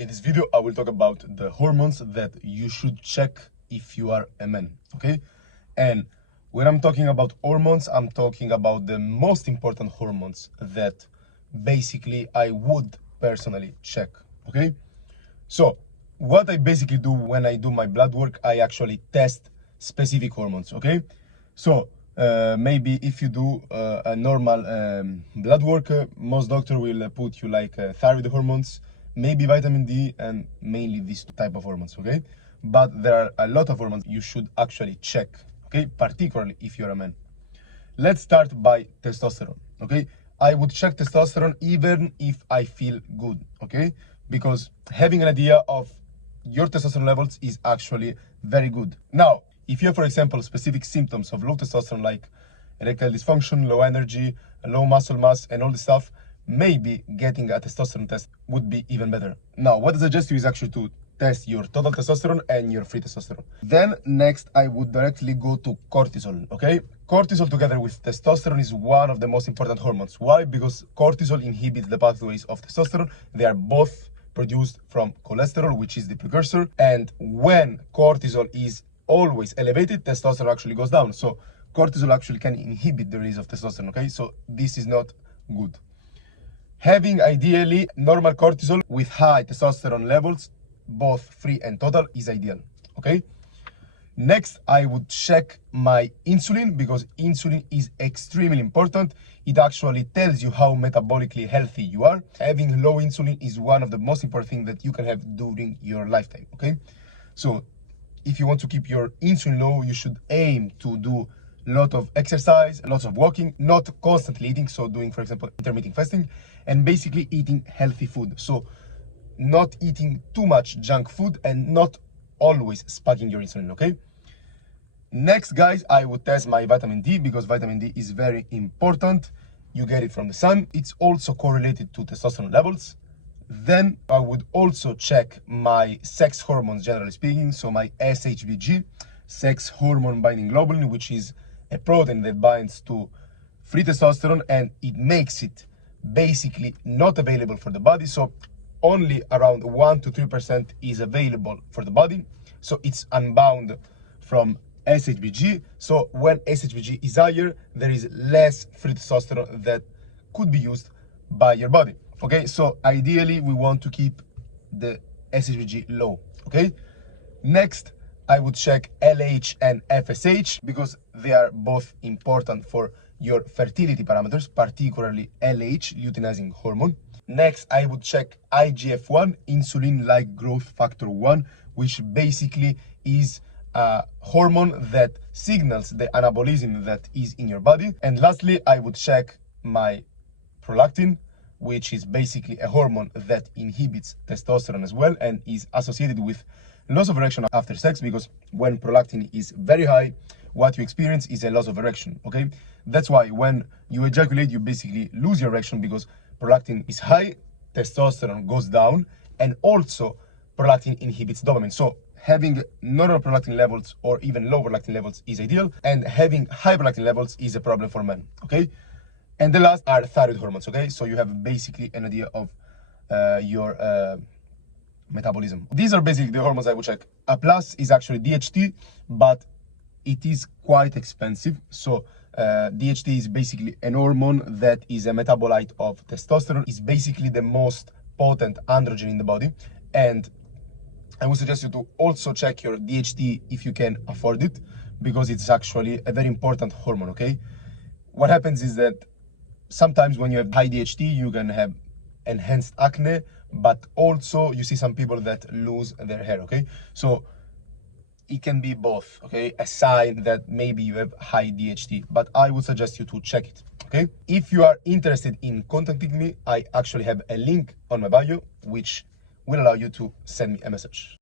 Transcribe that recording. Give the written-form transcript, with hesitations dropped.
In this video, I will talk about the hormones that you should check if you are a man, okay? And when I'm talking about hormones, I'm talking about the most important hormones that basically I would personally check, okay? So what I basically do when I do my blood work, I actually test specific hormones, okay? So maybe if you do a normal blood work, most doctor will put you like thyroid hormones, maybe vitamin D, and mainly these type of hormones, okay? But there are a lot of hormones you should actually check, okay? Particularly if you're a man. Let's start by testosterone, okay? I would check testosterone even if I feel good, okay? Because having an idea of your testosterone levels is actually very good. Now, if you have, for example, specific symptoms of low testosterone like erectile dysfunction, low energy, low muscle mass, and all this stuff, maybe getting a testosterone test would be even better. Now, what I suggest you is actually to test your total testosterone and your free testosterone. Then next, I would directly go to cortisol, okay? Cortisol together with testosterone is one of the most important hormones. Why? Because cortisol inhibits the pathways of testosterone. They are both produced from cholesterol, which is the precursor. And when cortisol is always elevated, testosterone actually goes down. So cortisol actually can inhibit the release of testosterone, okay? So this is not good. Having ideally normal cortisol with high testosterone levels, both free and total, is ideal, okay? Next, I would check my insulin because insulin is extremely important. It actually tells you how metabolically healthy you are. Having low insulin is one of the most important things that you can have during your lifetime, okay? So if you want to keep your insulin low, you should aim to do a lot of exercise, lots of walking, not constantly eating. So doing, for example, intermittent fasting, and basically eating healthy food. So not eating too much junk food and not always spiking your insulin, okay? Next, guys, I would test my vitamin D because vitamin D is very important. You get it from the sun. It's also correlated to testosterone levels. Then I would also check my sex hormones, generally speaking. So my SHBG, sex hormone binding globulin, which is a protein that binds to free testosterone and it makes it basically not available for the body. So only around 1 to 3% is available for the body. So it's unbound from SHBG. So when SHBG is higher, there is less free testosterone that could be used by your body. Okay, so ideally we want to keep the SHBG low. Okay, next I would check LH and FSH because they are both important for your fertility parameters, particularly LH, luteinizing hormone. Next, I would check IGF-1, insulin-like growth factor 1, which basically is a hormone that signals the anabolism that is in your body. And lastly, I would check my prolactin, which is basically a hormone that inhibits testosterone as well and is associated with loss of erection after sex, because when prolactin is very high, what you experience is a loss of erection, okay? That's why when you ejaculate, you basically lose your erection because prolactin is high, testosterone goes down, and also prolactin inhibits dopamine. So having normal prolactin levels or even low prolactin levels is ideal, and having high prolactin levels is a problem for men, okay? And the last are thyroid hormones, okay? So you have basically an idea of your metabolism. These are basically the hormones I would check. A plus is actually DHT, but it is quite expensive. So DHT is basically an hormone that is a metabolite of testosterone. It's basically the most potent androgen in the body. And I would suggest you to also check your DHT if you can afford it, because it's actually a very important hormone, okay? What happens is that sometimes when you have high DHT, you can have enhanced acne, but also you see some people that lose their hair, okay? So it can be both, okay? A sign that maybe you have high DHT, but I would suggest you to check it, okay? If you are interested in contacting me, I actually have a link on my bio, which will allow you to send me a message.